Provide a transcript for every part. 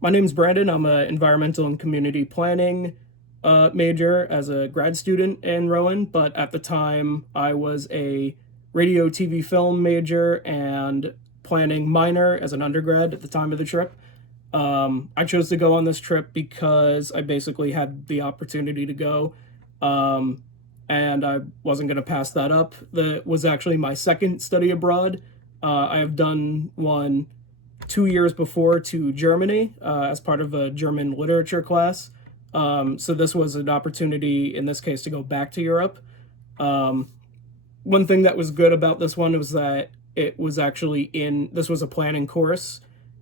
My name's Brandon. I'm an environmental and community planning major as a grad student in Rowan, but at the time I was a radio, TV, film major and planning minor as an undergrad at the time of the trip. I chose to go on this trip because I basically had the opportunity to go, um, and I wasn't going to pass that up. That was actually my second study abroad. I have done one 2 years before to Germany as part of a German literature class. So this was an opportunity in this case to go back to Europe. Um, One thing that was good about this one was that it was actually this was a planning course,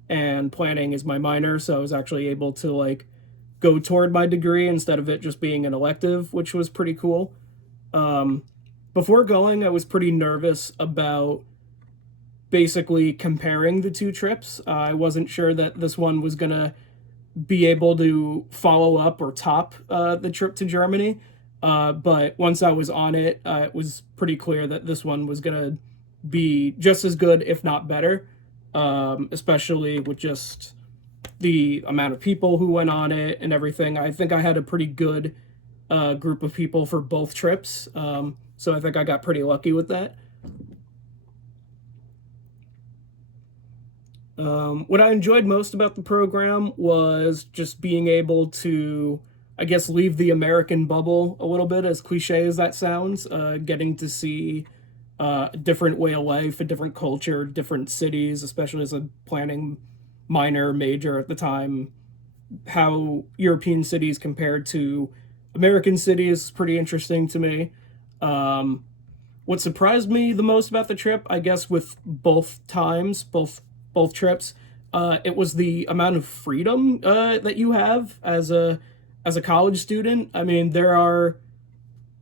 and planning is my minor, so I was actually able to like go toward my degree instead of it just being an elective, which was pretty cool. Um, Before going, I was pretty nervous about basically comparing the two trips. I wasn't sure that this one was gonna be able to follow up or top the trip to Germany. But once I was on it, it was pretty clear that this one was gonna be just as good, if not better. Especially with just the amount of people who went on it and everything. I think I had a pretty good group of people for both trips. So I think I got pretty lucky with that. What I enjoyed most about the program was just being able to, I guess, leave the American bubble a little bit, as cliche as that sounds. Getting to see a different way of life, a different culture, different cities, especially as a planning minor major at the time. How European cities compared to American cities is pretty interesting to me. Um, what surprised me the most about the trip, I guess, with both trips, it was the amount of freedom that you have as a college student. I mean, there's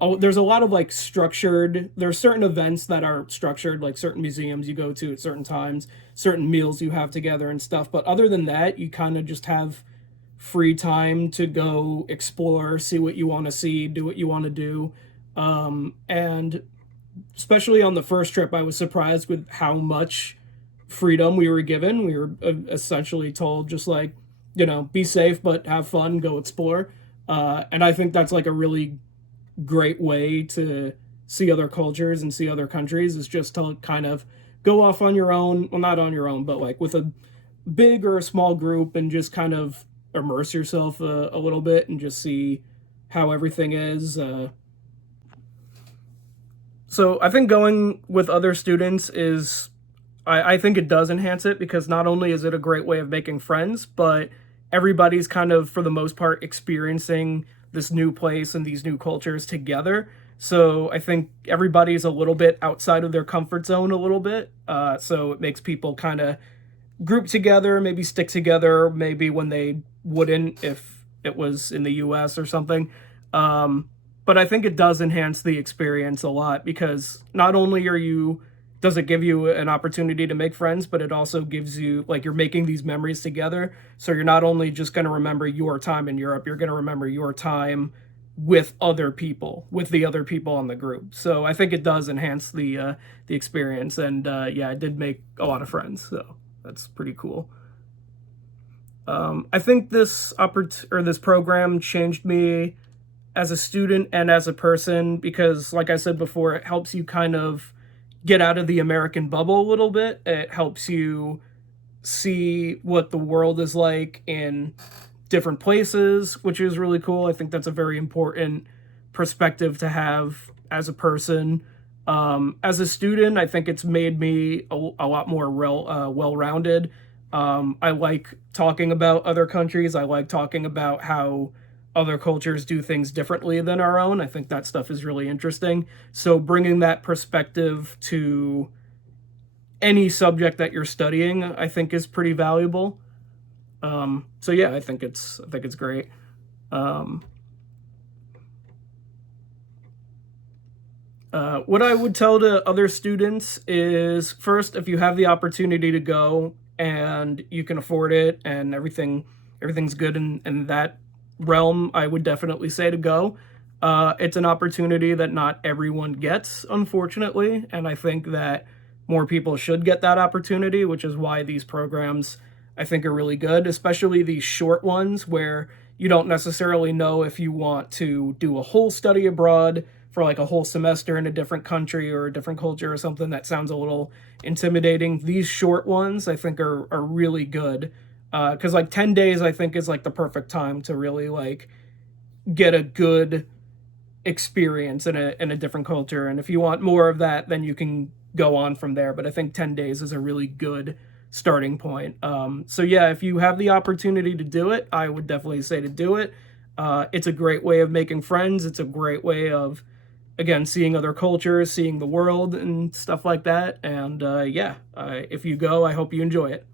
a lot of like structured. There are certain events that are structured, like certain museums you go to at certain times, certain meals you have together and stuff. But other than that, you kind of just have free time to go explore, see what you want to see, do what you want to do. And especially on the first trip, I was surprised with how much freedom we were given. We were essentially told just like, be safe, but have fun, go explore. And I think that's like a really great way to see other cultures and see other countries is just to kind of go off on your own. Well, not on your own, but like with a big or a small group and just kind of immerse yourself a little bit and just see how everything is. So I think going with other students is, I think it does enhance it because not only is it a great way of making friends, but everybody's kind of, for the most part, experiencing this new place and these new cultures together. So I think everybody's a little bit outside of their comfort zone a little bit. So it makes people kind of group together, maybe stick together, maybe when they wouldn't if it was in the US or something. But I think it does enhance the experience a lot because not only does it give you an opportunity to make friends, but it also gives you like you're making these memories together. So you're not only just going to remember your time in Europe, you're going to remember your time with other people, with the other people on the group. So I think it does enhance the experience, and yeah, I did make a lot of friends, so that's pretty cool. I think this program changed me as a student and as a person because, like I said before, it helps you kind of get out of the American bubble a little bit. It helps you see what the world is like in different places, which is really cool. I think that's a very important perspective to have as a person. As a student, I think it's made me a lot more well rounded. I like talking about other countries. I like talking about how other cultures do things differently than our own. I think that stuff is really interesting. So bringing that perspective to any subject that you're studying, I think is pretty valuable. So yeah, I think it's great. Um, what I would tell to other students is first, if you have the opportunity to go and you can afford it and everything's good in that realm, I would definitely say to go. It's an opportunity that not everyone gets, unfortunately, and I think that more people should get that opportunity, which is why these programs I think are really good, especially these short ones where you don't necessarily know if you want to do a whole study abroad for like a whole semester in a different country or a different culture or something that sounds a little intimidating. These short ones I think are really good. Because like 10 days I think is like the perfect time to really like get a good experience in a different culture. And if you want more of that, then you can go on from there. But I think 10 days is a really good starting point. So yeah, if you have the opportunity to do it, I would definitely say to do it. It's a great way of making friends. It's a great way of, again, seeing other cultures, seeing the world and stuff like that. And yeah, if you go, I hope you enjoy it.